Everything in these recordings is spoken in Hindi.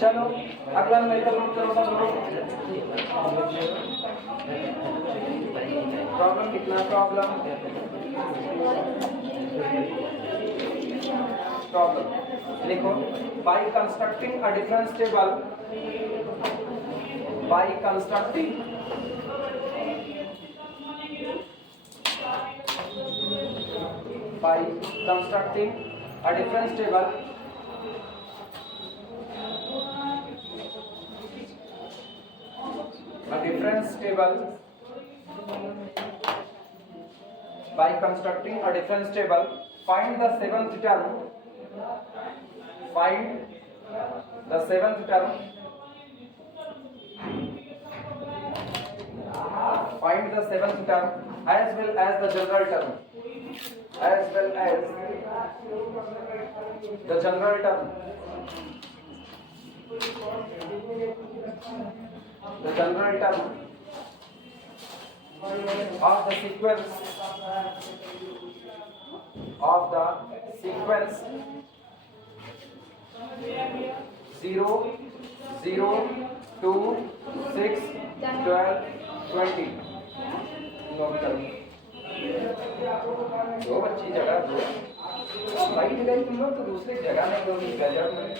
चलो अगला न्यूमेरिकल नोट करो सब लोग। प्रॉब्लम कितना प्रॉब्लम लिखो। By constructing a difference table, by constructing a difference table, by constructing a difference table, find the seventh term, as well as the general term, the general term of the sequence 0, 0, 2, 6, 12, 20। दो बच्ची जगह दो भाई गई तुम लोग तो दूसरी जगह नहीं दोगी। गजब में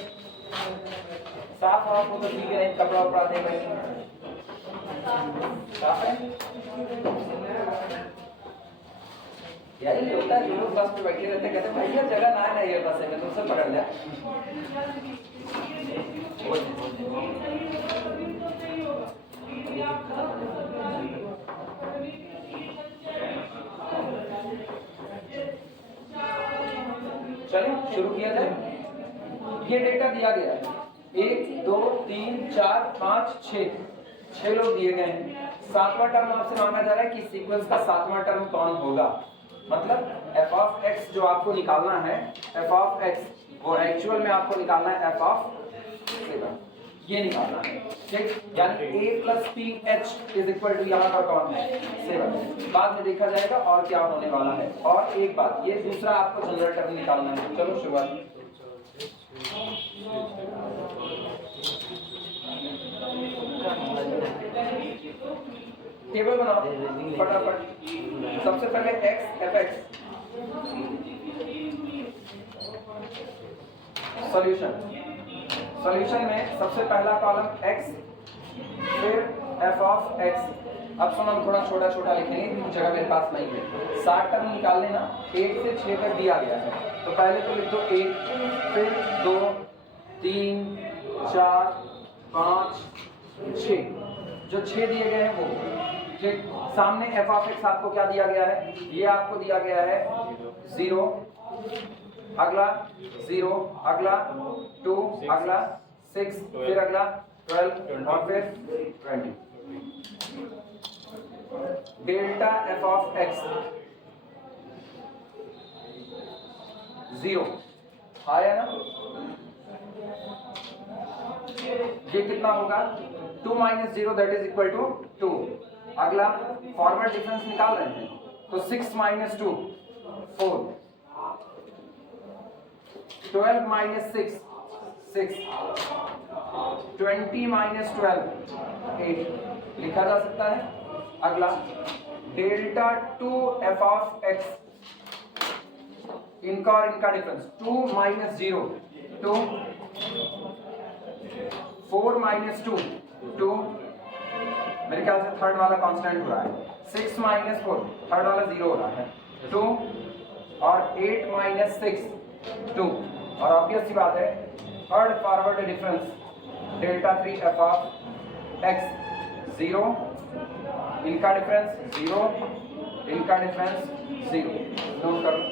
साफ हो तो ठीक है, कपड़ा उपड़ा दे भाई साफ है। यही होता है जो लोग बस पे बैठे रहते कहते भैया जगह ना है ये बस में तुमसे पकड़ लिया। चलिए शुरू किया जाए। ये डेटा दिया गया है 1 2 3 4 5 6 लोग दिए गए हैं। सातवां टर्म आपसे मांगा जा रहा है कि सीक्वेंस का सातवां टर्म कौन होगा। मतलब f ऑफ x जो आपको निकालना है, f ऑफ x वो एक्चुअल में आपको निकालना है f ऑफ 7, ये निकालना है ठीक। यानी a plus p h is equal to यहाँ पर कौन है 7। बाद में देखा जाएगा और क्या होने वाला है। और एक बात ये दूसरा आपको जनरल टर्म निकालना है। चलो शुरुआत टेबल बनाओ फटाफट। सबसे पहले x fx सॉल्यूशन में सबसे पहला कॉलम x फिर f ऑफ x। अब सुनो हम थोड़ा छोटा छोटा लिखेंगे क्योंकि जगह मेरे पास नहीं है। 7 टर्म निकाल लेना, 1 से 6 तक दिया गया है तो पहले तो लिख दो 1 फिर 2 3 4 5 6 जो 6 दिए गए हैं वो ठीक। सामने f ऑफ x आपको क्या दिया गया है, ये आपको दिया गया है 0, अगला 0, अगला 2, अगला 6, फिर अगला 12 और फिर 20। डेल्टा f ऑफ x 0 आया ना। ये कितना होगा 2 - 0 दैट इज इक्वल टू 2। अगला फॉरवर्ड डिफरेंस निकाल रहे हैं तो 6 - 2 4, 12 - 6 6, 20 - 12 8 लिखा जा सकता है। अगला डेल्टा 2 f ऑफ x, इनका और इनका डिफरेंस 2 - 0 2, 4 - 2 2, मेरे ख्याल से थर्ड वाला कांस्टेंट हो रहा है। 6 - 4 थर्ड वाला 0 हो रहा है 2, और 8 - 6 2। और ऑब्वियस सी बात है third forward difference delta 3 f of x 0, इनका डिफरेंस 0, इनका डिफरेंस 0। नोट करो।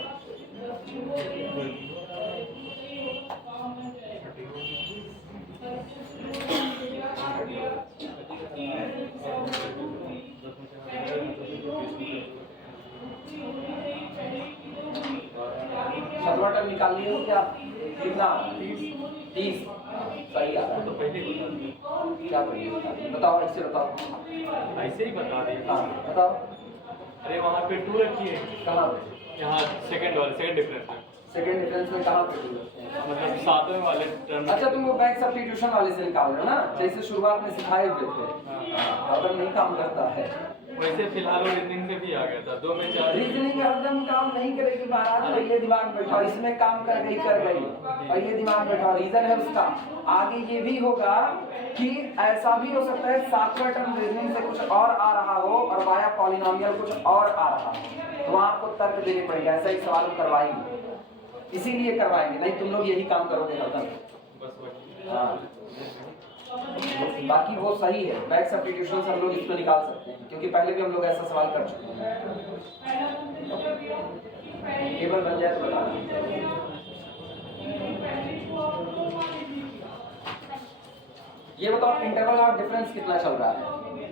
छठवां टर्म निकाल लिए हो क्या? कितना 30 सही आ रहा है। तो पहले क्या पहले बताओ, ऐसे बताओ। ऐसे ही बता रहे हैं। हाँ बताओ। अरे वहाँ पे 2 रखी है। कहाँ पे? यहाँ सेकंड डिफरेंस में। सेकंड डिफरेंस में कहाँ पे 2 रखते हैं? मतलब सातवें वाले टर्म। अच्छा तुम वो बैक सब्स्टिट्यूशन वाले से निकाल रहे हो ना, जैसे शुरुआत में सिखाए हुए थे। अगर नहीं काम करता है वैसे फिलहाल वो रीजनिंग से भी आ गया था 2 में 4। रीजनिंग हरदम काम नहीं करेगी महाराज, पहले दिमाग बैठाओ, इसमें काम कर गई पहले दिमाग बैठाओ। रीजन है उसका, आगे ये भी होगा कि ऐसा भी हो सकता है सातवां टर्म रीजनिंग से कुछ और आ रहा हो और वाया पॉलिनोमियल कुछ और आ रहा हो, तो वहाँ आपको तर्क देने पड़ेगा। ऐसा ही सवाल करवाएंगे, इसीलिए करवाएंगे, नहीं तुम लोग यही काम करोगे हरदम। बस वही। हाँ बाकी वो सही है, बैक सब्स्टिट्यूशन से हम लोग इसको निकाल सकते हैं, क्योंकि पहले भी हम लोग ऐसा सवाल कर चुके हैं। टेबल बन जाए तो बताना। ये बताओ इंटरवल ऑफ डिफरेंस कितना चल रहा है?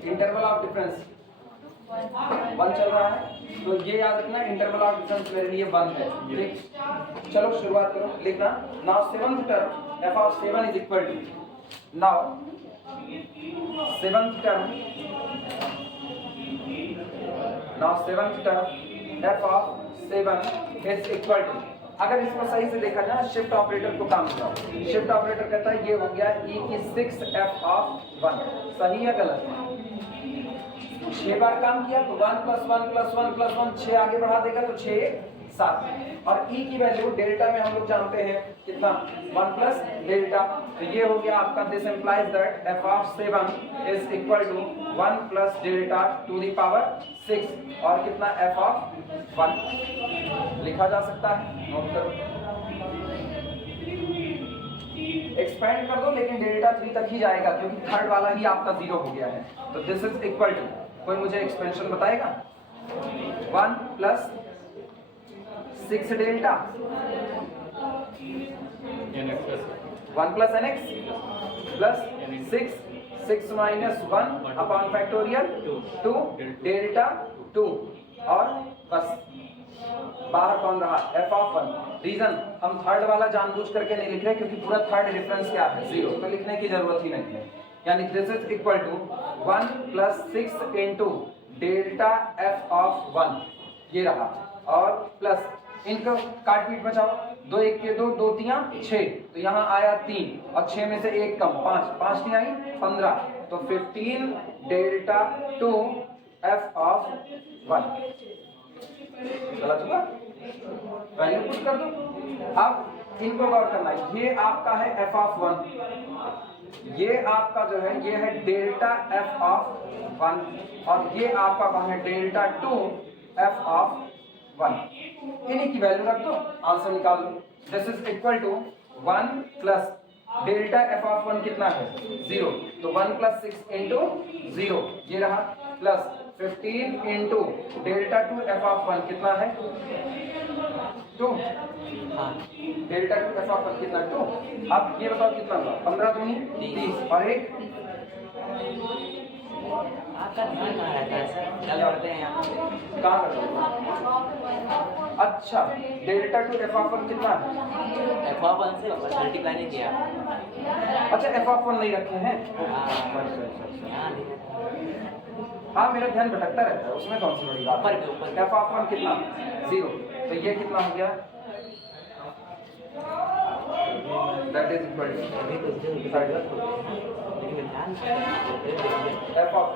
इंटरवल ऑफ डिफरेंस 1 चल रहा है, तो ये याद रखना इंटरवल ऑफ डिफरेंस मेरे लिए 1 है। ठीक, चलो शुरुआत करो, लिखना now seventh term f of 7 is equal to, now seventh term f of 7 is equal to, अगर इसको सही से देखा जाए शिफ्ट ऑपरेटर को काम कराओ, शिफ्ट ऑपरेटर कहता है ये हो गया e की 6f ऑफ 1, सही है गलत? 6 बार काम किया तो 1 + 1 + 1 + 1 6 आगे बढ़ा देगा तो 6 7, और e की वैल्यू डेल्टा में हम लोग जानते हैं कितना 1 प्लस डेल्टा, तो ये हो गया आपका, this implies that f of 7 is equal to 1 plus delta to the power 6, और कितना f ऑफ 1 लिखा जा सकता है, नोट करो, एक्सपेंड कर दो, लेकिन डेल्टा 3 तक ही जाएगा क्योंकि थर्ड वाला ही आपका 0 हो गया है, तो दिस इज इक्वल टू, कोई मुझे एक्सपेंशन बताएगा? 1 plus 6 delta 1 plus nx plus 6 minus 1 upon factorial 2 delta 2, और बस बाहर कौन रहा f ऑफ 1। रीजन हम थर्ड वाला जानबूझ करके नहीं लिख रहे क्योंकि पूरा थर्ड डिफरेंस क्या है 0, तो लिखने की जरूरत ही नहीं है, यानी this is equal to 1 plus 6 into delta f of 1, ये रहा, और प्लस इनको काट पीट बचाओ, 2 1 के 2, 2 3 6, तो यहाँ आया 3 और 6 में से 1 कम 5, 5 3 आई 15, तो 15 डेल्टा 2 f ऑफ 1, गलत हुआ, वैल्यू पुट कर दो। अब इनको गौर करना, ये आपका है f ऑफ 1, ये आपका जो है ये है डेल्टा f ऑफ 1, और ये आपका कौन है डेल्टा 2 f ऑफ 1, इन्हीं की वैल्यू रख दो, आंसर निकाल लो। This is equal to 1 plus delta f of 1 कितना है 0, तो 1 प्लस 6 इंटू 0 ये रहा, plus 15 into delta 2 f of 1 कितना है 2, डेल्टा 2 f ऑफ 1 कितना 2, अब ये बताओ कितना हुआ 15 दूनी 30, और एक आपका ध्यान कहाँ रहता है सर, क्या करते हैं यहाँ? कहाँ करते हैं? अच्छा डेल्टा 2 f ऑफ 1 कितना है? f ऑफ 1 से मल्टीप्लाई नहीं किया। अच्छा f ऑफ 1 नहीं रखे हैं, यहाँ नहीं है। हाँ मेरा ध्यान भटकता रहता है, उसमें कौन सी बड़ी बात ऊपर पे ऊपर f ऑफ 1 कितना 0, तो ये कितना हो गया, दैट इज इक्वल टू अभी कुछ दिन लेकिन ध्यान f ऑफ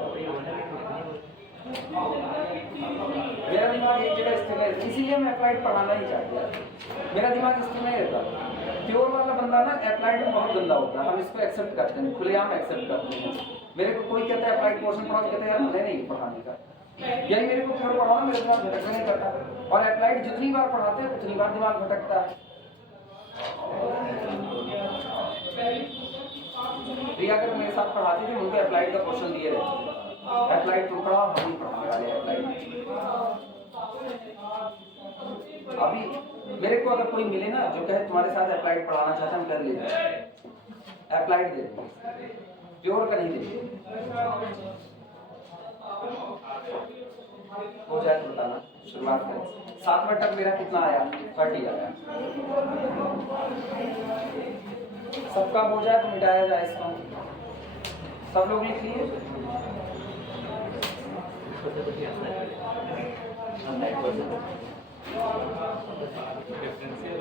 मेरा दिमाग एक जगह स्थिर है, इसीलिए मैं अप्लाइड पढ़ाना ही चाहता, मेरा दिमाग स्थिर नहीं रहता। प्योर वाला बंदा ना अप्लाइड में बहुत गंदा होता है, हम इसको एक्सेप्ट करते हैं, खुलेआम एक्सेप्ट करते हैं। मेरे को कोई कहता है अप्लाइड पोर्शन पढ़ाओ, कहते हैं यार मुझे नहीं पढ़ाने का, यही मेरे को प्योर पढ़ाओ, मेरे दिमाग भटकने नहीं करता, और अप्लाइड जितनी बार पढ़ाते हैं उतनी बार दिमाग भटकता है। प्रिया अगर मेरे साथ पढ़ाती थी, उनको अप्लाइड का क्वेश्चन दिए रहते, अप्लाइड तुम पढ़ाओ, हम ही पढ़ाने वाले अप्लाइड। अभी मेरे को अगर कोई मिले ना जो कहे तुम्हारे साथ अप्लाइड पढ़ाना चाहता है, हम कर लेंगे, अप्लाइड दे देंगे, प्योर का नहीं देंगे। हो जाए तो बताना, शुरुआत करें। 7वां टर्म मेरा कितना आया 30 आया, सबका हो जाए तो मिटाया जाए इसको, सब लोग लिख लिए। डिफरेंशियल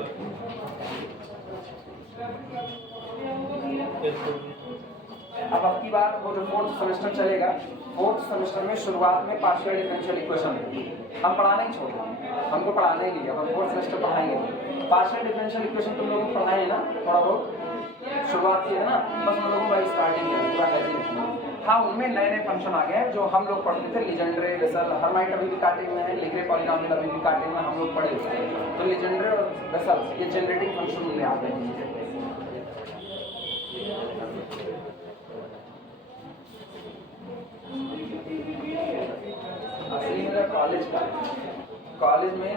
अब आपकी बात वो जो फोर्थ सेमेस्टर चलेगा, फोर्थ सेमेस्टर में शुरुआत में पार्शियल डिफरेंशियल इक्वेशन हम पढ़ाना ही छोड़ देंगे, हमको पढ़ाने ही नहीं, अब हम फोर्थ सेमेस्टर पढ़ाएंगे। पार्शियल डिफरेंशियल इक्वेशन तुम लोगों को पढ़ाए ना, थोड़ा बहुत शुरुआत की है ना, बस हम लोगों को स्टार्टिंग है पूरा है। हाँ, उनमें नए नए फंक्शन आ गए हैं जो हम लोग पढ़ते थे, लीजेंड्रे, बेसल, हर्माइट अभी भी काटे हुए हैं, लेग्रे पॉलिनॉमियल अभी भी काटे हुए हैं, हम लोग पढ़े उसके। तो लीजेंड्रे और बेसल ये जनरेटिंग फंक्शन उनमें आते हैं। असली मेरा कॉलेज का, कॉलेज में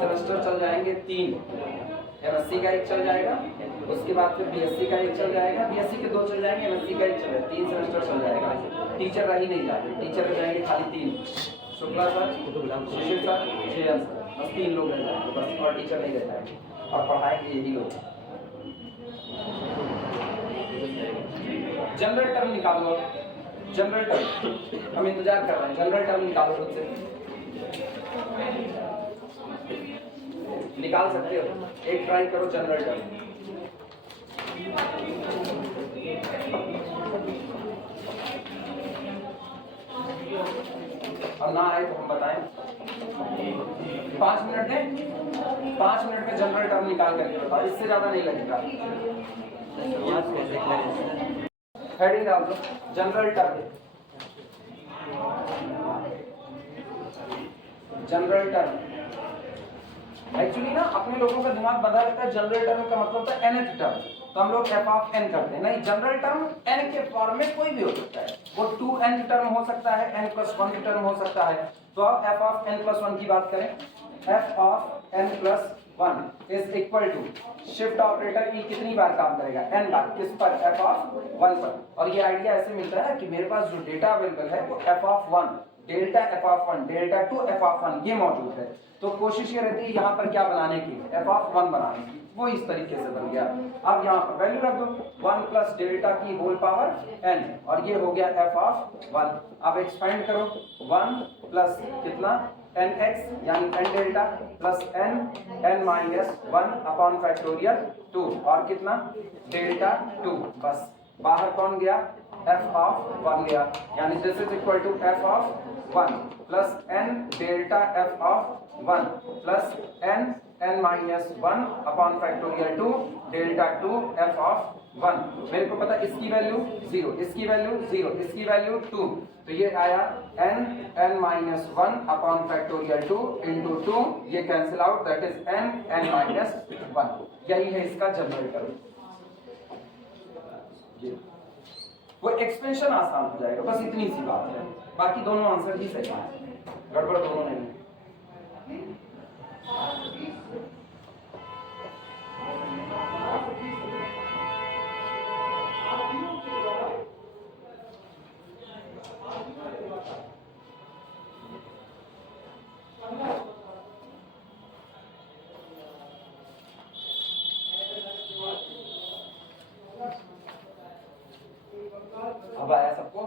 सेमेस्टर चल जाएंगे 3, एमएससी का एक चल जाएगा, उसके बाद फिर बीएससी का एक चल जाएगा, बीएससी के 2 चल जाएंगे, एमएससी का एक चल जाएगा, 3 सेमेस्टर चल जाएगा। टीचर रह ही नहीं जाएंगे, टीचर रह जाएंगे खाली 3, शुक्ला सर, सुशील सर, जयन सर, बस 3 लोग रह जाएंगे बस, और टीचर नहीं रह जाएंगे, और पढ़ाएंगे यही लोग। जनरल टर्म निकालो, जनरल टर्म हम इंतजार कर रहे हैं, जनरल टर्म निकालो खुद से, निकाल सकते हो, एक ट्राई करो जनरल टर्म। अब ना आए तो हम बताएं, 5 मिनट में, 5 मिनट में जनरल टर्म निकाल करके बताओ, इससे ज्यादा नहीं लगेगा। हेडिंग डाल दो, general term, general term. Actually ना अपने लोगों का दिमाग बदल रहता है, जनरल टर्म का मतलब होता है nth टर्म, तो हम लोग f ऑफ n करते हैं, नहीं, जनरल टर्म n के फॉर्म में कोई भी हो सकता है, वो 2n टर्म हो सकता है, n+1 टर्म हो सकता है। तो अब f ऑफ n+1 की बात करें, f of n+1 is equal to shift operator E कितनी बार काम करेगा, n बार, किस पर, f ऑफ 1 पर। और ये आइडिया ऐसे मिलता है कि मेरे पास जो डेटा अवेलेबल है वो f of 1, delta f of 1, delta 2 f of 1 ये मौजूद है, तो कोशिश ये रहती है यहाँ पर क्या बनाने की, f ऑफ 1 बनाने की, वो इस तरीके से बन गया। अब यहाँ पर वैल्यू रख दो 1 प्लस डेल्टा की होल पावर n, और ये हो गया f ऑफ 1। अब एक्सपेंड करो, 1 प्लस कितना nx यानी n delta plus n minus 1 upon factorial 2, और कितना डेल्टा 2, बस बाहर कौन गया, f ऑफ 1 गया, यानी this is equal to f of 1 plus n delta f of 1 plus n minus 1 upon factorial 2 delta 2 f of 1। मेरे को पता इसकी वैल्यू 0, इसकी वैल्यू 0, इसकी वैल्यू 2, तो ये आया n minus 1 upon factorial 2 into 2, ये cancel out, that is n minus 1। यही है इसका जनरल टर्म। वो एक्सपेंशन आसान हो जाएगा, बस इतनी सी बात है, बाकी दोनों आंसर ही सही है, गड़बड़ दोनों नहीं। अब आया सबको,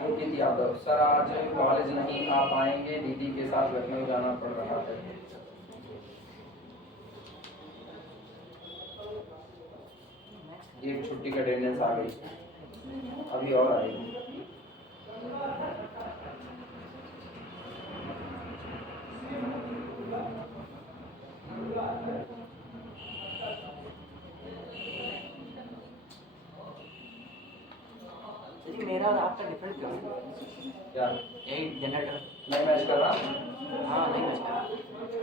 अंकित यादव सर आज कॉलेज नहीं आ पाएंगे, दीदी के साथ लखनऊ जाना पड़ रहा है। एक छुट्टी का अटेंडेंस आ गई, अभी और आएगी। मेरा और आपका डिफरेंट क्यों है? क्या यही जनरेटर नहीं मैच कर रहा? हाँ नहीं मैच कर रहा,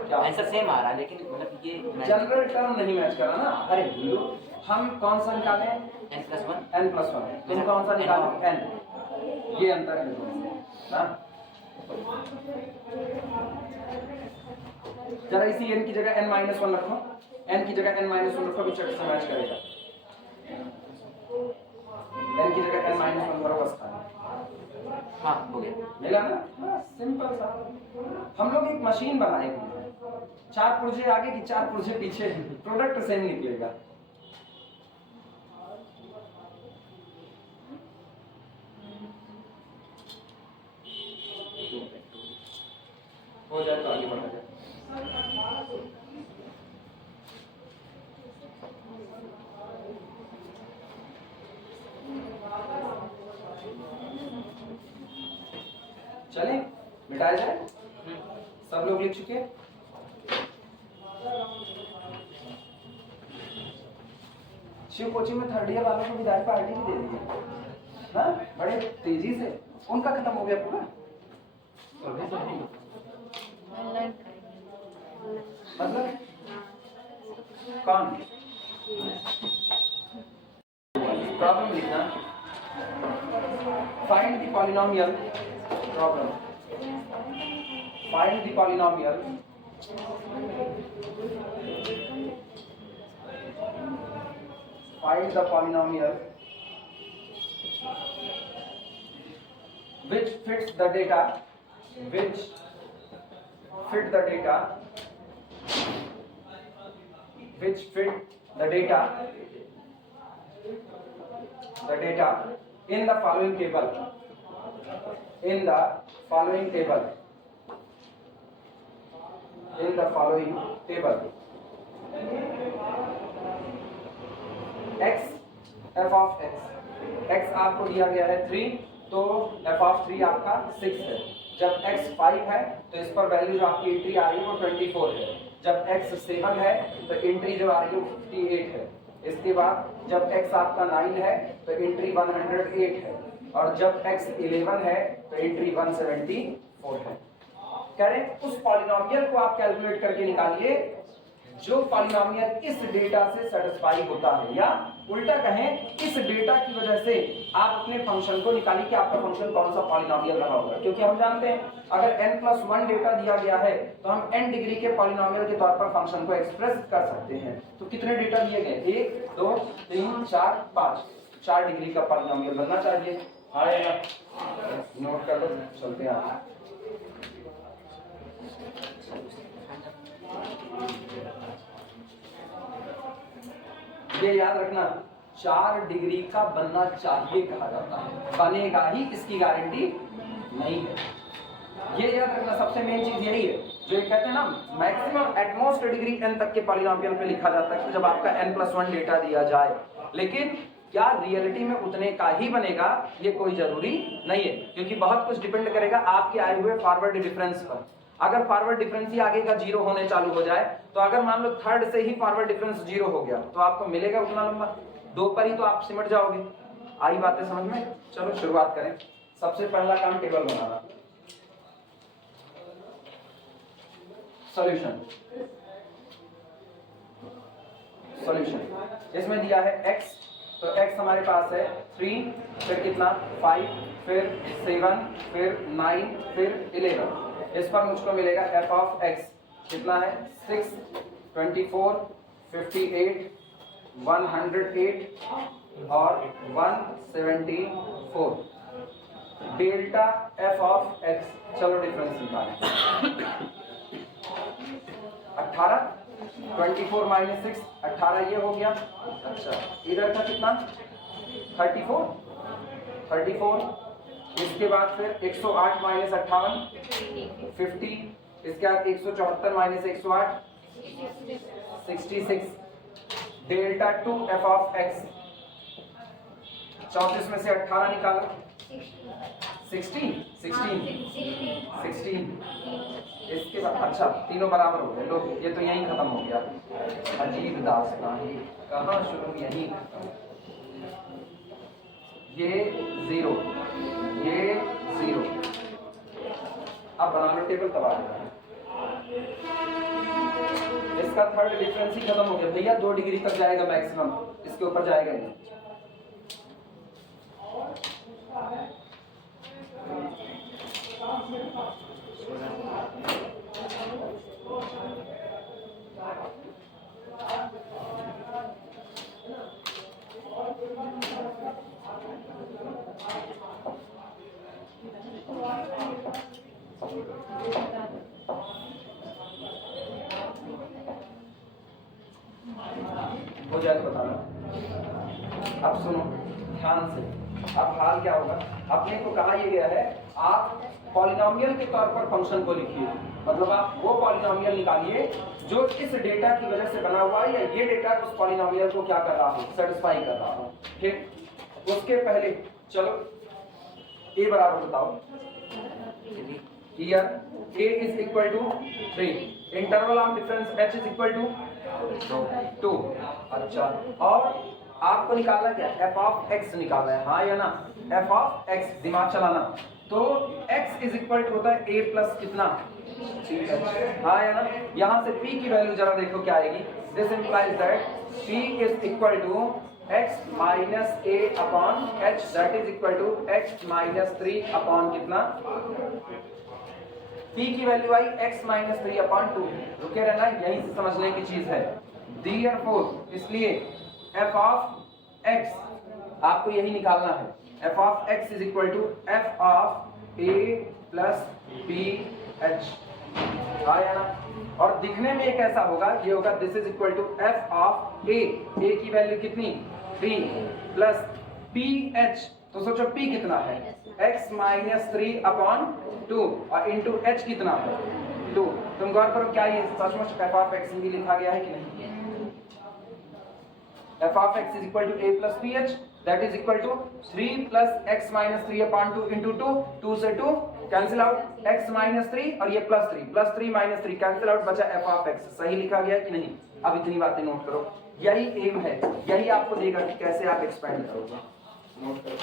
क्या आंसर सेम आ रहा है, लेकिन मतलब ये जनरल टर्म नहीं मैच कर रहा ना। अरे भूलो, हम कौन सा निकाले, n+1, n+1, तुम कौन सा निकालो, n, ये अंतर है दोनों में ना। जरा इसी n की जगह n-1 रखो, n की जगह n-1 रखो, भी चट से मैच करेगा। n की जगह n-1 भरो, बस खाली। हाँ हो गया, मिला ना, सिंपल सा। हम लोग एक मशीन बनाए हुए हैं, 4 पुर्जे आगे की 4 पुर्जे पीछे, प्रोडक्ट सेम निकलेगा। हो जाए तो आगे बढ़ा जाए। चले मिटाया जाए। सब लोग लिख चुके? शिव कोचिंग में थर्ड ईयर वालों को विदाई पार्टी भी दे दी है, हाँ? बड़े तेजी से उनका खत्म हो गया पूरा। मतलब कौन प्रॉब्लम लिखना, find the polynomial problem, find the polynomial find the polynomial which fits the data, which fit the data, which fit the data in the following table, in the following table, in the following table. x f of x आपको दिया गया है 3, तो f of 3 आपका 6 है। जब x 5 है तो इस पर वैल्यू जो आपकी एंट्री आ रही है वो 24 है। जब x 7 है तो एंट्री जो आ रही है वो 58 है। इसके बाद जब x आपका 9 है तो एंट्री 108 है, और जब x 11 है तो एंट्री 174 है। कह रहे हैं उस पॉलिनोमियल को आप कैलकुलेट करके निकालिए जो पॉलिनोमियल इस डेटा से सेटिस्फाई होता है, या उल्टा कहें इस डेटा की वजह से आप अपने फंक्शन को निकालिए कि आपका फंक्शन कौन सा पॉलिनोमियल रहा होगा। क्योंकि हम जानते हैं अगर n+1 डेटा दिया गया है तो हम n डिग्री के पॉलिनोमियल के तौर पर फंक्शन को एक्सप्रेस कर सकते हैं। तो कितने डेटा दिए गए? 1 2 3 4 5, 4 डिग्री का पॉलिनोमियल बनना चाहिए। आएगा, नोट कर लो, चलते हैं आगे। ये याद रखना 4 डिग्री का बनना चाहिए कहा जाता है, बनेगा ही इसकी गारंटी नहीं है। ये याद रखना, सबसे मेन चीज यही है जो ये कहते हैं ना मैक्सिमम एटमोस्ट डिग्री n तक के पॉलिनोमियल पे लिखा जाता है जब आपका n+1 डेटा दिया जाए, लेकिन क्या रियलिटी में उतने का ही बनेगा ये कोई जरूरी नहीं है, क्योंकि बहुत कुछ डिपेंड करेगा आपके आए हुए फॉरवर्ड डिफरेंस पर। अगर फॉरवर्ड डिफरेंस ही आगे का 0 होने चालू हो जाए तो अगर मान लो थर्ड से ही फॉरवर्ड डिफरेंस 0 हो गया तो आपको मिलेगा उतना लंबा, 2 पर ही तो आप सिमट जाओगे। आई बातें समझ में? चलो शुरुआत करें। सबसे पहला काम टेबल बनाना। सॉल्यूशन, सॉल्यूशन इसमें दिया है x, तो x हमारे पास है 3, फिर कितना 5, फिर 7, फिर 9, फिर 11। इस पर मुझको मिलेगा f of x कितना है 6, 24, 58, 108 और 174। डेल्टा f of x, चलो डिफरेंस निकालें। 18, 24 माइनस 6, 18 ये हो गया। अच्छा इधर का कितना 34, इसके बाद फिर 108 माइनस 58 50, इसके बाद 174 minus 108 66। Delta 2 f of x, 34 में से 18 निकालो 16। इसके बाद अच्छा तीनों बराबर हो गए, लो ये तो यहीं खत्म हो गया। अजीब दास्तान, कहाँ शुरू यहीं खत्म। ये 0, ये 0। अब बना लो टेबल, तब आ जाएगा। इसका थर्ड डिफरेंस ही खत्म हो गया भैया, 2 डिग्री तक जाएगा मैक्सिमम, इसके ऊपर जाएगा नहीं। हो जाए तो बताना। अब सुनो ध्यान से, अब हाल क्या होगा, अपने को कहा यह गया है आप पॉलिनोमियल के तौर पर फंक्शन को लिखिए। मतलब आप वो पॉलिनोमियल निकालिए जो इस डेटा की वजह से बना हुआ है, या ये डेटा उस पॉलिनोमियल को क्या कर रहा हो, सेटिस्फाई कर रहा हो। ठीक, उसके पहले चलो a बराबर बताओ, here a is equal to 3, interval of difference h is equal to 2। अच्छा, और आपको निकालना क्या है, f of x निकालना है, हाँ या ना, f of x, दिमाग चलाना। तो x is equal to होता है a प्लस कितना, हाँ या ना। यहाँ से p की वैल्यू जरा देखो क्या आएगी, this implies that p is equal to x minus a upon h, that is equal to x minus 3 upon कितना, p की वैल्यू आई x minus 3 upon 2। रुके रहना, यहीं से समझने की चीज है। Therefore, इसलिए f of x आपको यही निकालना है, f of x is equal to f of a plus b h, आया ना। और दिखने में एक ऐसा होगा, ये होगा this is equal to f of a, a की वैल्यू कितनी 3 प्लस पी एच, तो सोचो p कितना है, x माइनस 3 अपॉन 2 और इंटू h कितना है 2। तुम गौर करो क्या ये सचमुच f of x भी लिखा गया है कि नहीं। f of x is equal to a plus ph, that is equal to 3 plus x minus 3 upon 2 into 2, 2 से 2 कैंसिल आउट, x minus 3 और ये plus 3 minus 3 कैंसिल आउट, बचा f of x। सही लिखा गया है कि नहीं। अब इतनी बातें नोट करो, यही एम है, यही आपको देगा कि कैसे आप एक्सपेंड करोगे। नोट करो,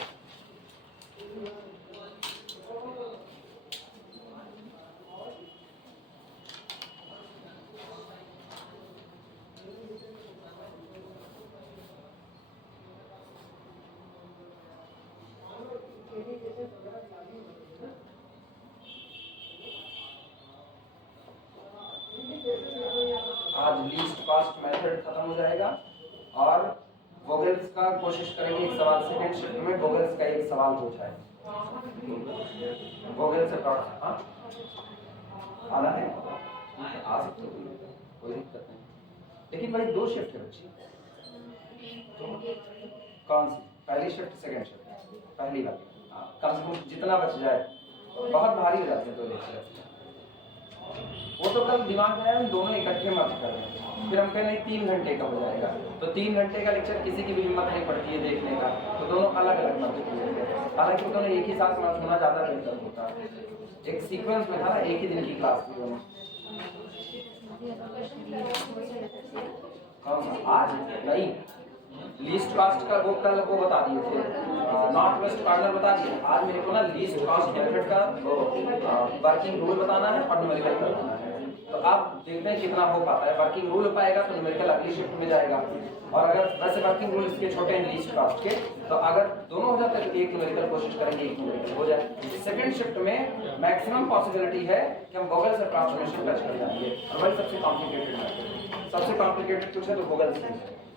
आज लीस्ट कॉस्ट मेथड खत्म हो जाएगा और वोगल्स का कोशिश करेंगे एक सवाल सेकंड शिफ्ट में वोगल्स का एक सवाल हो जाए। वोगल्स से आना है, आ सकते हो, कोई दिक्कत नहीं, लेकिन भाई 2 शिफ्ट है बच्ची। कौन सी, पहली शिफ्ट सेकंड शिफ्ट, पहली वाली, कम से कम जितना बच जाए, बहुत भारी हो जाते हैं 2 लेक्चर। वो तो कल दिमाग में आया हम दोनों इकट्ठे मत कर रहे हैं, फिर हम कह नहीं 3 घंटे का हो जाएगा, तो 3 घंटे का लेक्चर किसी की भी हिम्मत नहीं पड़ती है देखने का, तो दोनों अलग अलग मत कीजिए। हालांकि दोनों एक ही साथ समझ होना ज़्यादा बेहतर होता है, एक सीक्वेंस में था ना, एक ही दिन की क्लास थी दोनों। आज नहीं, लीस्ट कॉस्ट का वो कल को बता दिए थे, नॉर्थ वेस्ट कॉर्नर बता दिए। आज मेरे को ना लीस्ट कॉस्ट मेथड का वर्किंग रूल बताना है और न्यूमेरिकल करना है, तो आप देखते हैं कितना हो पाता है। वर्किंग रूल पाएगा तो न्यूमेरिकल अगली शिफ्ट में जाएगा, और अगर वैसे वर्किंग रूल इसके छोटे हैं लीस्ट कॉस्ट के, तो अगर दोनों हो जाते हैं तो एक न्यूमेरिकल कोशिश करेंगे, एक न्यूमेरिकल हो जाए। सेकंड शिफ्ट में मैक्सिमम पॉसिबिलिटी है कि हम वोगल से ट्रांसफॉर्मेशन टच कर जाएंगे, और वही सबसे कॉम्प्लिकेटेड है। सबसे कॉम्प्लिकेटेड कुछ है तो वोगल से,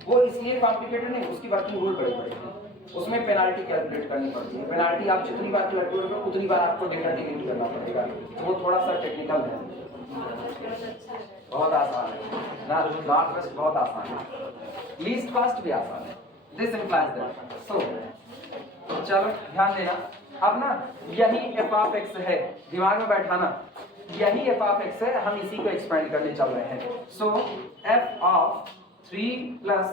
वो इसलिए कॉम्प्लिकेटेड नहीं, उसकी वर्किंग रूल बड़े बड़े हैं, उसमें पेनाल्टी कैलकुलेट करनी पड़ती है। पेनाल्टी आप जितनी बार कैलकुलेट करो उतनी बार आपको डेटा डिलीट करना पड़ेगा, तो वो थोड़ा सा टेक्निकल है। बहुत आसान है ना, नॉर्थ वेस्ट बहुत आसान है, लीस्ट कॉस्ट भी आसान है। दिस इंप्लाइज दैट, सो चलो ध्यान देना। अब ना यही f of x है, दिमाग में बैठाना, यही f of x है, हम इसी को एक्सपेंड करने चल रहे हैं। सो f of 3 plus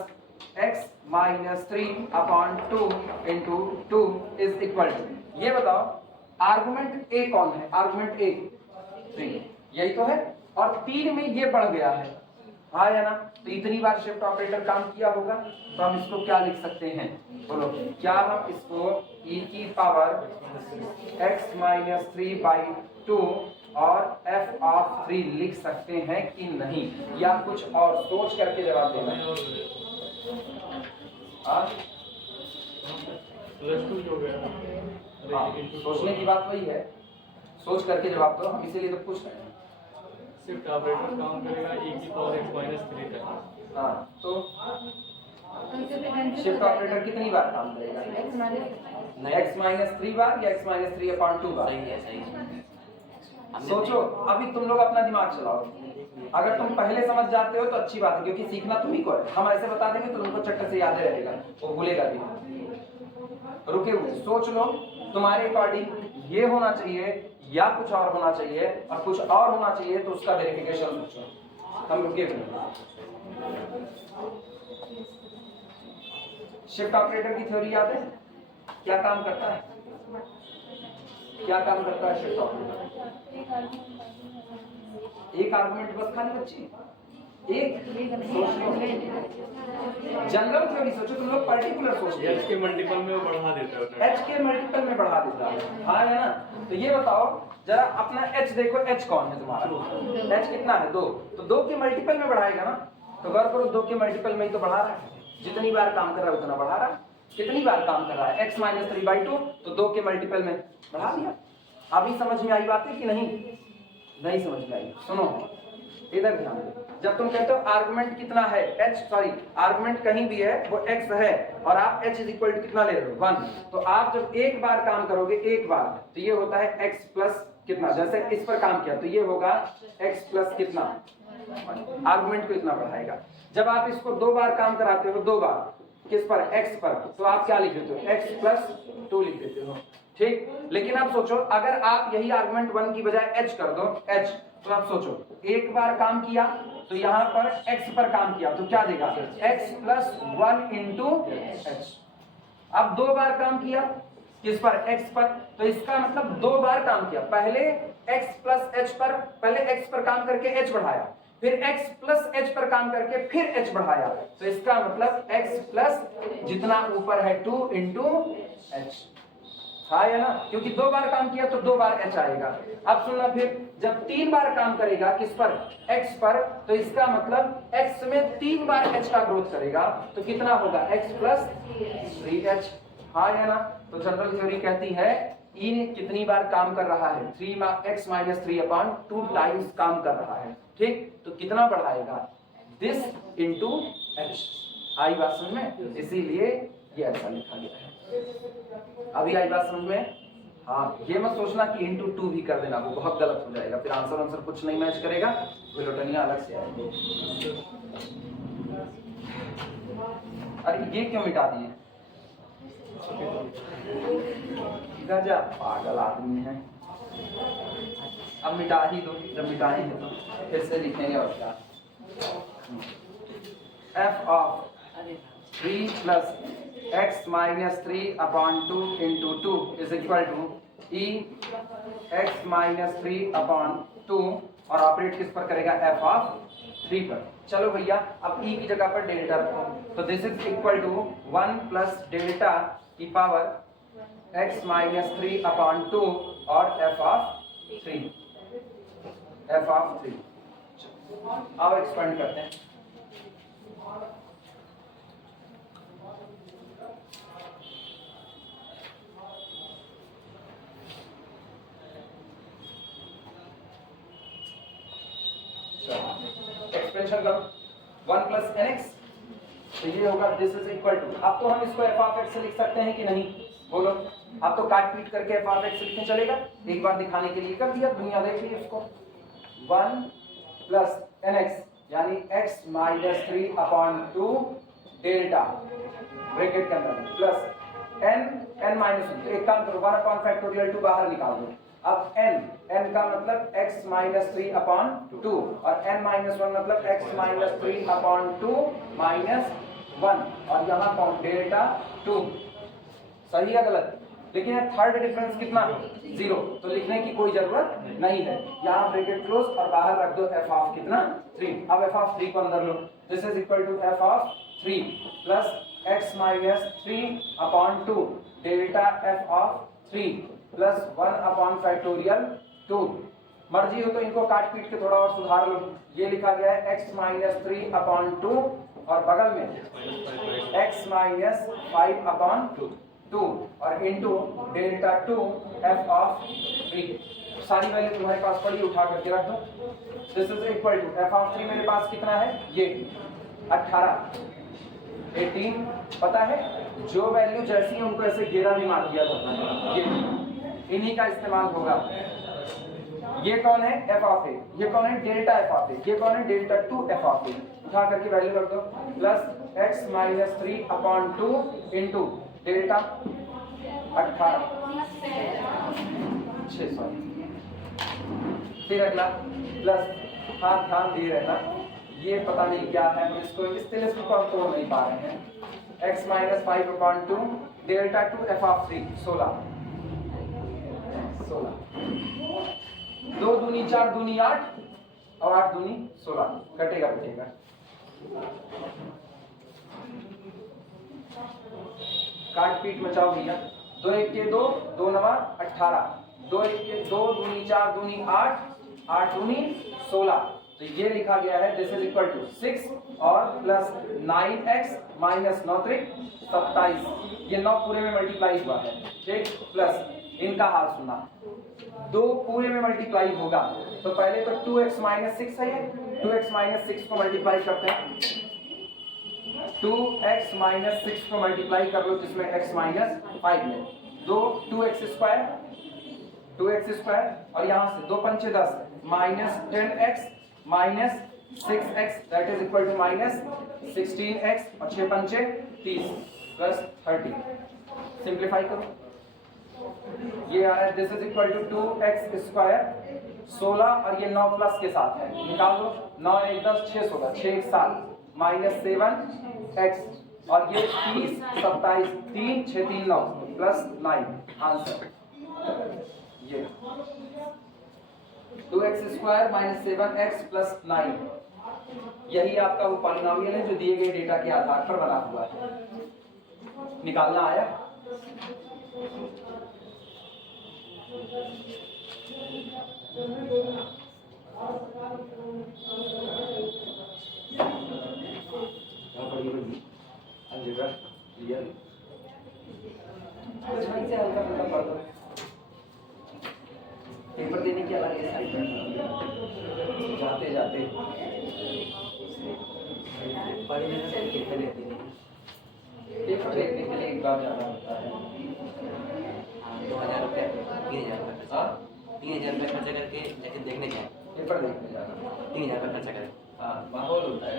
x minus 3 upon 2 into 2 is equal to, ये बताओ आर्गुमेंट a कौन है, आर्गुमेंट a 3, यही तो है, और 3 में ये बढ़ गया है, हाँ या ना। तो इतनी बार शिफ्ट ऑपरेटर काम किया होगा, तो हम इसको क्या लिख सकते हैं, बोलो क्या हम इसको e की पावर x minus 3/2 और f of 3 लिख सकते हैं कि नहीं, या कुछ और सोच करके जवाब देना है। सोचने की बात वही है, सोच करके जवाब दो, हम इसीलिए तो पूछ रहे हैं। शिफ्ट ऑपरेटर काम करेगा e की पावर x minus 3 तक। हाँ, तो शिफ्ट ऑपरेटर कितनी बार काम करेगा, x minus 3 बार या x minus 3/2 बार। सही है, सही है। सोचो, अभी तुम लोग अपना दिमाग चलाओ, अगर तुम पहले समझ जाते हो तो अच्छी बात है, क्योंकि सीखना तुम्ही को है। हम ऐसे बता देंगे तो तुमको चट्ट से याद रहेगा, वो भूलेगा भी। रुके हुए सोच लो, तुम्हारे अकॉर्डिंग ये होना चाहिए, या कुछ और होना चाहिए, और कुछ और होना चाहिए तो उसका वेरिफिकेशन सोचो। हम रुके शिफ्ट ऑपरेटर की थ्योरी याद है? क्या काम करता है? क्या काम करता है शिफ्ट ऑपरेटर? एक आर्गुमेंट बस खाली बच्ची, एक जनरल थ्योरी सोचो, तुम लोग पर्टिकुलर सोचो। एच के मल्टीपल में वो बढ़ा देता है, एच के मल्टीपल में बढ़ा देता है, हाँ है ना। तो ये बताओ जरा अपना एच देखो, एच कौन है तुम्हारा? एच कितना है? 2, तो 2 के मल्टीपल में बढ़ाएगा ना। तो गौर करो 2 के मल्टीपल में ही तो बढ़ा रहा है, जितनी बार काम कर रहा है उतना बढ़ा रहा है। कितनी बार काम कर रहा है? x माइनस 3/2, तो 2 के मल्टीपल में बढ़ा दिया। अभी समझ में आई बातें कि नहीं? नहीं समझ में आई? सुनो इधर ध्यान दो। जब तुम कहते हो आर्गुमेंट कितना है, आर्गुमेंट कहीं भी है वो x है, और आप h इज इक्वल टू कितना ले रहे हो? 1। तो आप जब एक बार काम करोगे, एक बार, तो ये होता है x प्लस कितना। जैसे इस पर काम किया तो ये होगा x प्लस कितना, आर्गुमेंट को इतना बढ़ाएगा। जब आप इसको 2 बार काम कराते हो, 2 बार किस पर? x पर, तो आप क्या लिख देते हो? x प्लस 2 लिख देते हो, ठीक। लेकिन आप सोचो अगर आप यही आर्गुमेंट 1 की बजाय h कर दो, h, तो आप सोचो एक बार काम किया तो यहाँ पर x पर काम किया तो क्या देगा? x plus 1 into h। अब 2 बार काम किया किस पर? x पर, तो इसका मतलब 2 बार काम किया। पहले x प्लस h पर, पहले x पर काम करके h बढ़ाया, फिर x प्लस h पर काम करके फिर h बढ़ाया, तो इसका मतलब x प्लस जितना ऊपर है 2 इंटू h, हाँ या ना? क्योंकि 2 बार काम किया तो 2 बार h आएगा। अब सुनना, फिर जब 3 बार काम करेगा किस पर? x पर, तो इसका मतलब x में 3 बार h का ग्रोथ करेगा, तो कितना होगा? x प्लस 3h, हाँ या ना? तो जनरल थ्योरी कहती है E कितनी बार काम कर रहा है? 3x माइनस 3/2 टाइम्स काम कर रहा है, ठीक। तो कितना बढ़ाएगा? This into h। आई बात समझ में? इसीलिए ये ऐसा लिखा गया है। अभी आई बात समझ में? हाँ, ये मत सोचना कि इंटू 2 भी कर देना, वो बहुत गलत हो जाएगा, फिर आंसर कुछ नहीं मैच करेगा, विलोटनिया अलग से आएगी। अरे ये क्यों मिटा दिए? गजब पागल आदमी है। अब मिटा ही दो, जब मिटाएंगे तो फिर से लिखेंगे और क्या। f of 3 plus x minus 3/2 into 2 is equal to e x minus 3/2, और ऑपरेट किस पर करेगा? f ऑफ 3 पर। चलो भैया अब e की जगह पर डेल्टा रखो, तो this is equal to 1 plus delta की पावर x माइनस 3/2 और f ऑफ 3, f ऑफ 3। अब एक्सपेंड करते हैं। एक्सपेंशन करो 1 प्लस nx, तो ये होगा दिस इज इक्वल टू, अब तो हम इसको f ऑफ x से लिख सकते हैं कि नहीं? बोलो, अब तो काट पीट करके f ऑफ x लिखने चलेगा? एक बार दिखाने के लिए कर दिया, दुनिया देख ली उसको। 1 प्लस nx यानी x माइनस 3/2 डेल्टा ब्रैकेट के अंदर प्लस n माइनस 1, तो एक काम करो 1/2 बाहर निकाल दो। अब n का मतलब x माइनस 3/2 और n माइनस 1 मतलब x माइनस 3/2 माइनस 1, और यहाँ कौन? डेल्टा 2। सही है गलत? लेकिन थर्ड डिफरेंस कितना? 0, तो लिखने की कोई जरूरत नहीं है। यहाँ ब्रैकेट क्लोज और बाहर रख दो f ऑफ कितना? 3। अब f ऑफ 3 को अंदर लो, this is equal to f of 3 plus x minus 3/2 delta f of 3 plus 1/2। मर्जी हो तो इनको काट पीट के थोड़ा और सुधार लो। ये लिखा गया है x माइनस 3/2 और बगल में x माइनस 5/2 और इंटू डेल्टा 2 f ऑफ 3। सारी वैल्यू तुम्हारे पास पड़ी, उठा करके रख दो। This is equal to f of 3 मेरे पास कितना है? ये 18 पता है, जो वैल्यू जैसी है उनको ऐसे घेरा भी मार दिया जाता है, ये इन्हीं का इस्तेमाल होगा। ये कौन है? f ऑफ a, ये कौन है? डेल्टा f ऑफ a, ये कौन है? Delta 2 f of a। उठा करके वैल्यू रख दो, plus x minus 3/2 into delta 18 600 फिर अगला प्लस, हाँ ध्यान दिए रहना, ये पता नहीं क्या है, हम इसको इस तरह से हम तोड़ नहीं पा रहे हैं। x minus 5/2 delta two F of 3 16 2 दूनी 4 दूनी 8 और 8 दूनी 16 कटेगा बचेगा। काट पीट मचाओ भैया। 2 1 के 2 2 9 18 2 1 के 2 दूनी 4 दूनी 8 8 दूनी 16। तो ये लिखा गया है दिस इज इक्वल टू 6 और प्लस 9x माइनस 9 3 27। ये 9 पूरे में मल्टीप्लाई हुआ है, ठीक, प्लस इनका हाल सुना, 2 पूरे में मल्टीप्लाई होगा तो पहले तो 2x माइनस 6 है, ये 2x माइनस 6 को मल्टीप्लाई करते हैं, 2x माइनस 6 को मल्टीप्लाई कर लो जिसमें x माइनस 5 में 2x स्क्वायर और यहाँ से 2 पंचे 10 minus 10x minus 6x that is equal to minus 16x और 6 पंचे 30 प्लस 30। सिंप्लीफाई करो, ये आ रहा है this is equal to 2x square 16 और ये 9 प्लस के साथ है, निकाल दो, 9 1 10 6 16 6 1 7 माइनस 7x और ये 30 27 3 6 3 9 प्लस 9 आंसर ये 2x square minus 7x plus 9 यही आपका वो पॉलिनोमियल है जो दिए गए डेटा के आधार पर बना हुआ है। निकालना आया? पेपर देने की अलग जाते जाते पेपर देखने के लिए एक बार जाना होता है। 2000 रुपये 3000 रुपये खर्चा करके लेकिन देखने जाए, पेपर देखने जाना 3000 रुपये खर्चा करें। हाँ माहौल होता है,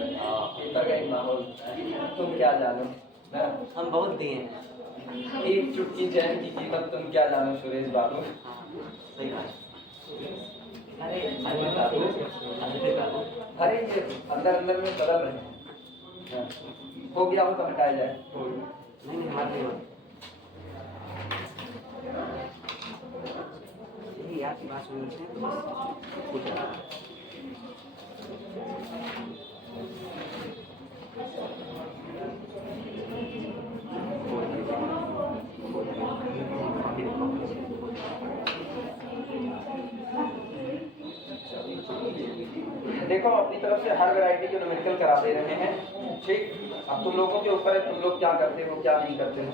पेपर का एक माहौल होता है, तुम क्या जानो ना? हम बहुत दिए हैं। एक चुटकी चैन की कीमत तुम क्या जानो सुरेश बाबू। सही बात। अरे अरे ये अंदर अंदर में बदल रहे हैं, हो गया हो तो हटाया जाए। नहीं हमारे नहीं होता। यही आपकी बात सुन रहे हैं कुछ देखो अपनी तरफ से हर वैरायटी के न्यूमेरिकल करा दे रहे हैं, ठीक। अब तुम लोगों के ऊपर है तुम लोग क्या करते हो क्या नहीं करते हो।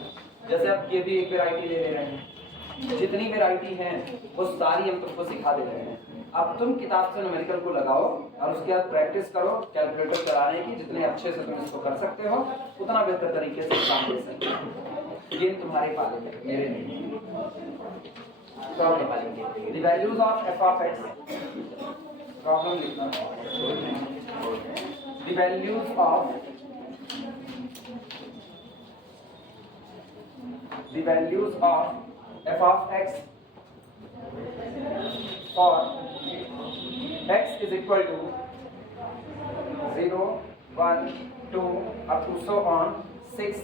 जैसे अब ये भी एक वैरायटी ले रहे हैं, जितनी वैरायटी हैं वो सारी हम तुमको सिखा दे रहे हैं। अब तुम किताब से न्यूमेरिकल को लगाओ और उसके बाद प्रैक्टिस करो कैलकुलेटर चलाने की, जितने अच्छे से तुम इसको कर सकते हो उतना बेहतर तरीके से काम दे सकते हो। ये तुम्हारे पाले में, मेरे नहीं। The values of f of x, problem लिखना, the values of f of x for x is equal to 0 1 2 up to so on 6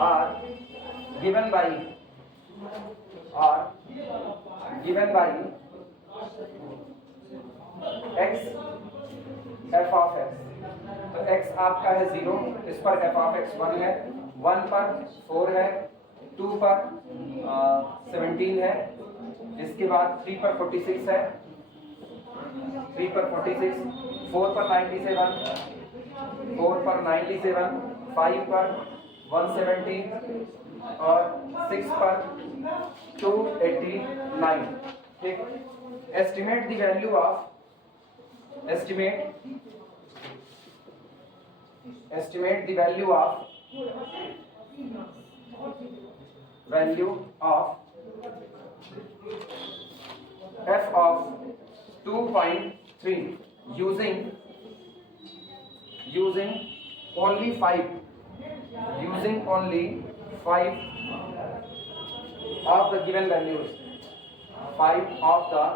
are given by x f of x। तो x आपका है 0, इस पर f of x 1 है, 1 पर 4 है, 2 पर 17 है, इसके बाद 3 पर 46 है, 3 पर 46, 4 पर 97, 4 पर 97, 5 पर 170 और 6 पर 289, ठीक। estimate the value of f of 2.3 using only 5 of the given values, 5 of the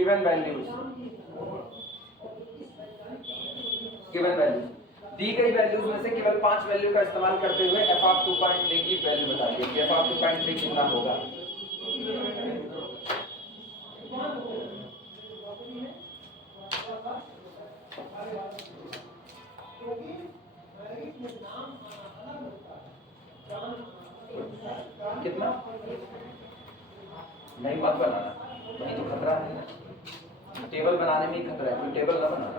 given values दी गई वैल्यूज में से केवल 5 वैल्यू का इस्तेमाल करते हुए f ऑफ 2.3 की वैल्यू बता दीजिए। f ऑफ 2.3 कितना होगा? कितना? नहीं मत बनाना, नहीं तो खतरा है। टेबल बनाने में ही खतरा है, कोई टेबल ना बनाना।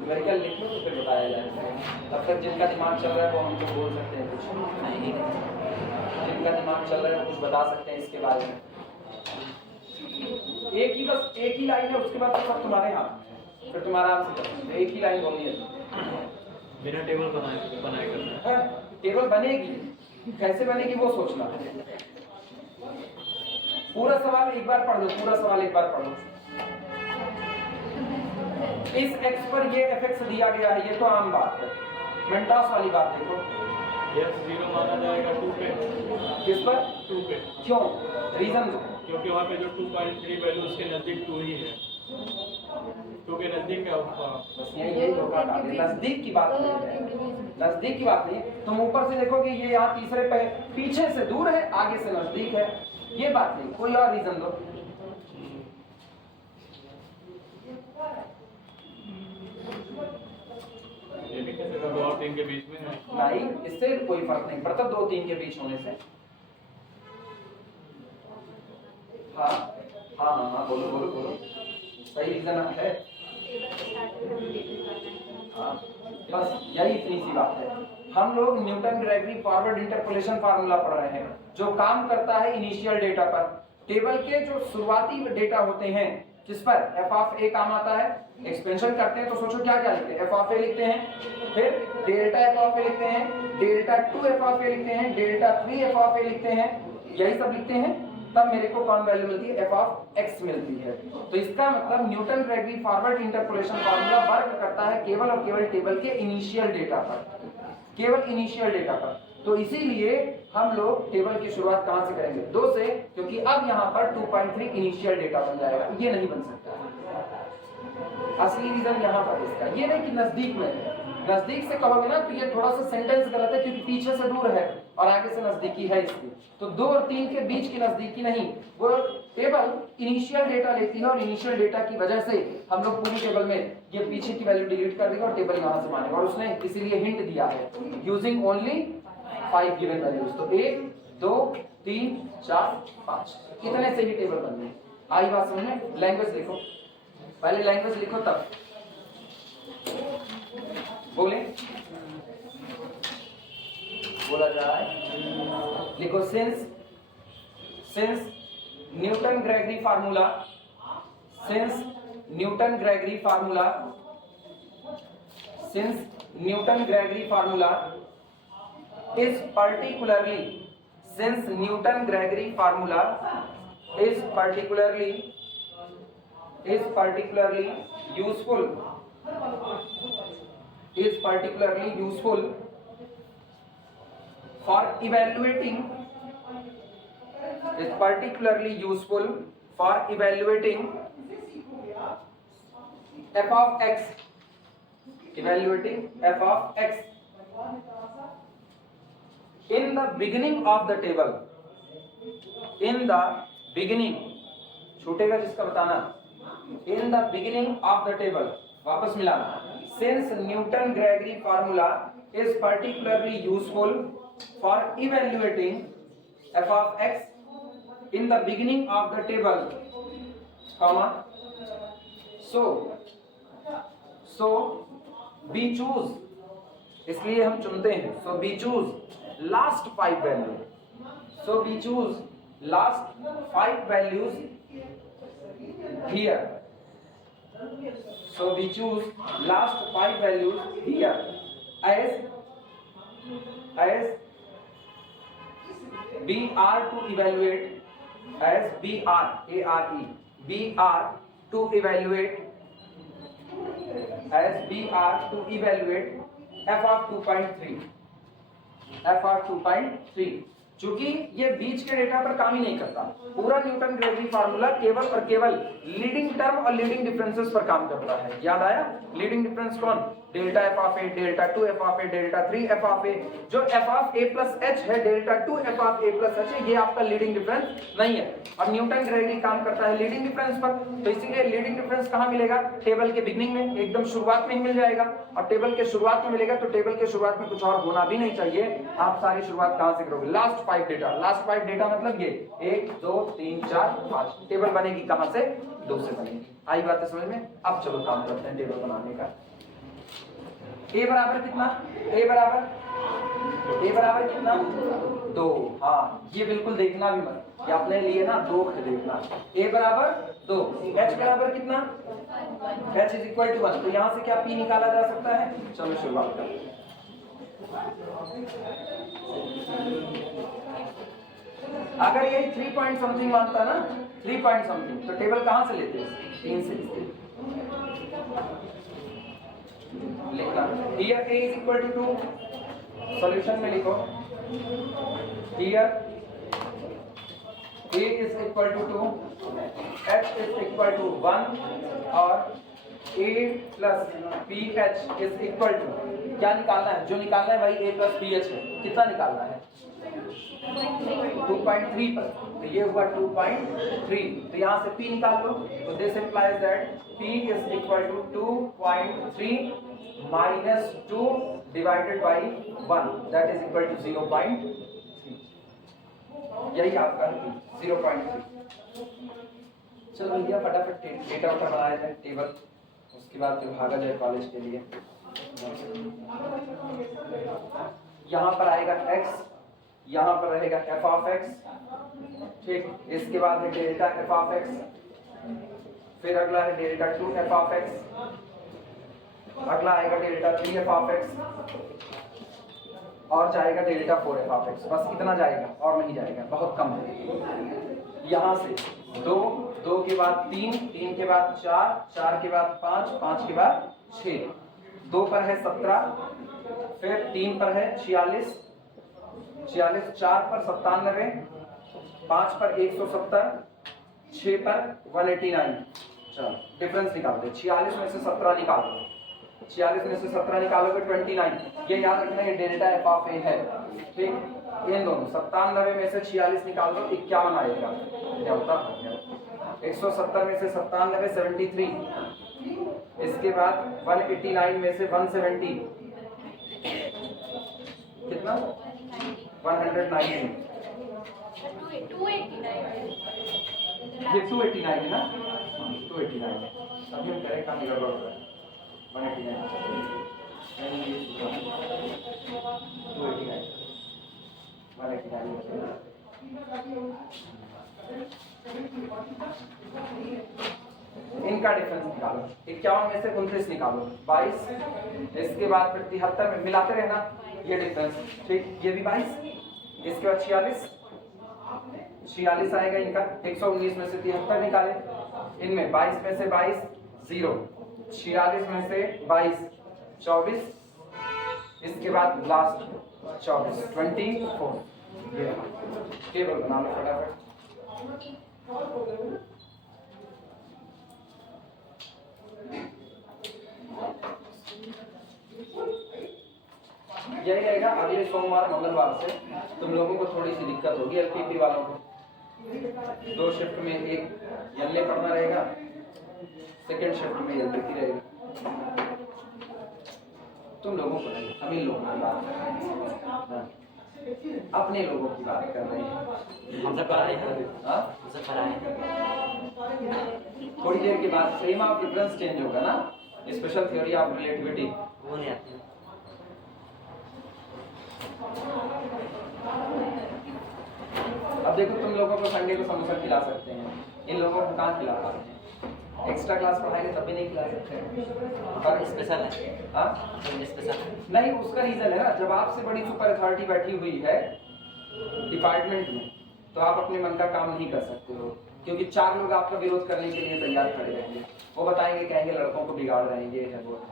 न्यूमेरिकल लिख लो तो फिर बताया जाएगा। तब तक जिनका दिमाग चल रहा है वो हमको बोल सकते हैं कुछ, जिनका दिमाग चल रहा है कुछ बता सकते हैं इसके बारे में। एक ही लाइन है, उसके बाद तो सब तुम्हारे हाथ में है, फिर तुम आराम से करो। एक ही लाइन बोलनी है, बिना टेबल बनाए करना है। टेबल बनेगी, कैसे बनेगी वो सोचना है। पूरा सवाल एक बार पढ़ लो, पूरा सवाल एक बार पढ़ लो। इस x पर ये fx दिया गया है, ये तो आम बात है। मेंटॉस वाली बात देखो, यस 0 माना जाएगा 2 पे। किस पर? 2 पे। क्यों? रीजन? क्योंकि वहाँ पे जो 2.3 वैल्यू उसके नजदीक 2 ही है। 2 के नजदीक क्या होगा? बस यही होगा, नजदीक की बात नहीं है, नजदीक की बात नहीं। तुम ऊपर से देखोगे ये यहाँ तीसरे पे, पीछे से दूर है, आगे से नजदीक है, ये बात नहीं। कोई और रीजन दो। ये भी कैसे 2 और 3 के बीच में है? नहीं, इससे कोई फर्क नहीं पड़ता 2 3 के बीच होने से। हाँ हाँ हाँ हाँ, बोलो बोलो बोलो, सही रीजन है। हाँ, बस यही इतनी सी बात है। हम लोग Newton Gregory forward interpolation formula पढ़ रहे हैं, जो काम करता है इनिशियल डेटा पर। टेबल के जो शुरुआती डेटा होते हैं, किस पर? f ऑफ a काम आता है। एक्सपेंशन करते हैं तो सोचो क्या क्या लिखते हैं? f ऑफ a लिखते हैं, फिर डेल्टा f ऑफ a लिखते हैं, डेल्टा 2 f ऑफ a लिखते हैं, डेल्टा 3 f ऑफ a लिखते हैं, यही सब लिखते हैं। तब मेरे को कौन वैल्यू मिलती है? f ऑफ x मिलती है। तो इसका मतलब Newton Gregory forward interpolation formula work करता है केवल और केवल टेबल के इनिशियल डेटा पर, केवल इनिशियल डेटा पर। तो इसीलिए हम लोग टेबल की शुरुआत कहां से करेंगे? 2 से, क्योंकि अब यहां पर 2.3 इनिशियल डेटा बन जाएगा, ये नहीं बन सकता। असली रीजन यहां पर इसका ये नहीं कि नजदीक में है। नजदीक से कहोगे ना तो ये थोड़ा सा सेंटेंस गलत है, क्योंकि पीछे से दूर है और आगे से नजदीकी है इसलिए। तो 2 और 3 के बीच की नजदीकी नहीं, वो टेबल इनिशियल डेटा लेती है और इनिशियल डेटा की वजह से हम लोग पूरी टेबल में ये पीछे की वैल्यू डिलीट कर देंगे और टेबल यहां से मानेगा। और उसने इसीलिए हिंट दिया है, यूजिंग ओनली 5 गिवन वैल्यूज। तो 1 2 3 4 5 इतने से ही टेबल बन गई। आई बात समझ में? लैंग्वेज लिखो, पहले लैंग्वेज लिखो तब बोले, बोला जाए। लिखो since Newton Gregory formula, since Newton Gregory formula, since Newton Gregory formula is particularly, since Newton Gregory formula is particularly useful, is particularly useful for evaluating, is particularly useful for evaluating f of x, evaluating f of x in the beginning of the table, in the beginning, छूटेगा जिसका बताना, in the beginning of the table, वापस मिलाना। Since Newton Gregory formula is particularly useful for evaluating f of x in the beginning of the table, comma, so we choose, इसलिए हम चुनते हैं, so we choose last 5 value, so we choose last 5 values here, so we choose last 5 values here as BR to evaluate, as BR to evaluate, as BR to evaluate f of 2.3, f of 2.3। चूंकि ये बीच के डेटा पर काम ही नहीं करता, पूरा न्यूटन ग्रेविटी फार्मूला केवल और केवल लीडिंग टर्म और लीडिंग डिफरेंसेस पर काम करता है। याद आया? लीडिंग डिफरेंस कौन? Delta F of A, delta 2 F of A, delta 3 F of A. जो F of A plus H है, delta 2 F of A plus H है, ये आपका लीडिंग डिफरेंस नहीं है। और न्यूटन ग्रेविटी काम करता है लीडिंग डिफरेंस पर, तो इसीलिए लीडिंग डिफरेंस कहाँ मिलेगा? टेबल के बिगनिंग में, एकदम शुरुआत में ही मिल जाएगा। और टेबल के शुरुआत में मिलेगा तो टेबल के शुरुआत में कुछ और होना भी नहीं चाहिए। आप सारी शुरुआत कहाँ से करोगे? Last 5 data. लास्ट 5 डेटा मतलब ये 1 2 3 4 5। टेबल बनेगी कहाँ से? 2 से बनेगी। आई बात है समझ में? अब चलो काम करते हैं टेबल बनाने का। ए बराबर कितना? ए बराबर कितना? 2। हाँ, ये बिल्कुल देखना भी मत, ये अपने लिए ना 2 देखना। ए बराबर 2। एच बराबर कितना? H is equal to 1। तो यहाँ से क्या पी निकाला जा सकता है? चलो शुरुआत करते हैं। अगर ये 3 पॉइंट समथिंग मानता ना, 3 पॉइंट समथिंग, तो टेबल कहाँ से लेते हैं? 3 से लिखना। Here A is equal to 2। Solution में लिखो Here A is equal to 2, H is equal to 1 और A plus PH is equal to, क्या निकालना है? जो निकालना है भाई A plus PH है। कितना निकालना है? 2.3 पर, तो ये हुआ 2.3। तो यहाँ से P निकाल लो। तो this implies that P is equal to 2.3 minus 2 divided by 1, that is equal to 0.3। यही आपका 0.3। चलो भैया फटाफट डेटा उठा बनाया जाए टेबल, उसके बाद फिर भागा जाए कॉलेज के लिए। यहाँ पर आएगा x, यहाँ पर रहेगा f ऑफ x, ठीक। इसके बाद है डेल्टा f ऑफ x, फिर अगला है डेल्टा 2 f ऑफ x, अगला आएगा डेल्टा 3 f ऑफ x, और जाएगा डेल्टा 4 f ऑफ x। बस इतना जाएगा और नहीं जाएगा, बहुत कम है। यहाँ से 2, 2 के बाद 3, 3 के बाद 4, 4 के बाद 5, 5 के बाद 6, 2 पर है 17, फिर 3 पर है 46, 46, 4 पर 97, 5 पर 170, 6 पर 189। चलो डिफरेंस निकालते हैं। 46 में से 17 निकालो, 46 में से 17 निकालोगे 29। ये याद रखना ये डेल्टा एफ ऑफ ए है, ठीक। इन दोनों 97 में से 46 निकाल दो, 51 आएगा। क्या होता है? 170 में से 97 73, इसके बाद 189 में से 170 कितना? 190। ये 289 है ना? 289 अभी हम करेक्ट काम गड़बड़ हो रहा है। 189 इनका डिफरेंस निकालो। 51 में से 29 निकालो, 22, इसके बाद फिर 73 में मिलाते रहना ये डिफरेंस, ठीक। ये भी 22, इसके बाद 46 आएगा इनका। 119 में से 73 निकाले, इनमें 22 में से 22 0, 46 में से 22 24, इसके बाद लास्ट 24 24। ये टेबल बना लो फटाफट। यही रहेगा अगले सोमवार मंगलवार से। तुम लोगों को थोड़ी सी दिक्कत होगी, एलपीपी वालों को 2 शिफ्ट में एक एलए पढ़ना रहेगा, सेकेंड शिफ्ट में एलपीपी रहेगा। तुम लोगों को नहीं, हम ही लोगों की बात कर रहे हैं, अपने लोगों की बात कर रहे हैं। हम सब पढ़ाए हैं। थोड़ी देर के बाद फ्रेम ऑफ रेफरेंस चेंज होगा ना, स्पेशल थ्योरी ऑफ रिलेटिविटी वो नहीं आती। अब देखो तुम लोगों को संडे को समोसा खिला सकते हैं, इन लोगों को कहाँ खिला पाते हैं? एक्स्ट्रा क्लास पढ़ाएंगे तब भी नहीं खिला सकते। और स्पेशल है। हाँ स्पेशल नहीं, उसका रीजन है ना, जब आपसे बड़ी सुपर अथॉरिटी बैठी हुई है डिपार्टमेंट में, तो आप अपने मन का काम नहीं कर सकते हो, क्योंकि 4 लोग आपका विरोध करने के लिए तैयार खड़े रहेंगे। वो बताएंगे, कहेंगे लड़कों को बिगाड़ रहे हैं, ये है वो है।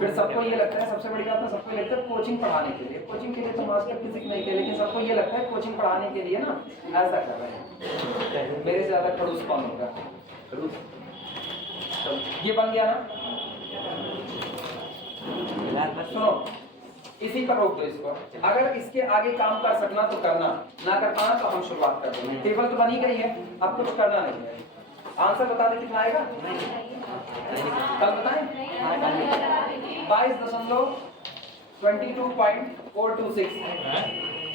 फिर सबको ये लगता है, सबसे बड़ी बात ना, सबको ये लगता है कोचिंग पढ़ाने के लिए, कोचिंग के लिए तो मास्टर किसी नहीं के, लेकिन सबको ये लगता है कोचिंग पढ़ाने के लिए ना ऐसा कर रहे हैं। मेरे से ज्यादा खड़ूस कौन होगा? खड़ूस। चलो, ये बन गया ना। सुनो, इसी पर रोक दो इसको। अगर इसके आगे काम कर सकना तो करना, ना कर पाना तो हम शुरुआत कर देंगे। टेबल तो बनी गई है, अब कुछ करना नहीं है। आंसर बता दे कितना आएगा, कल बताएं। 22.426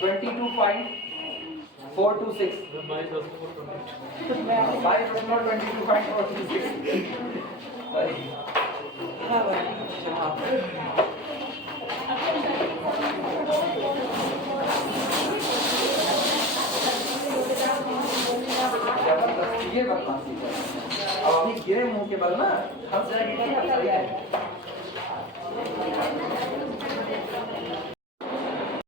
22.426 ये बदमाशी है। अब अभी गिरे मुंह के बल ना हम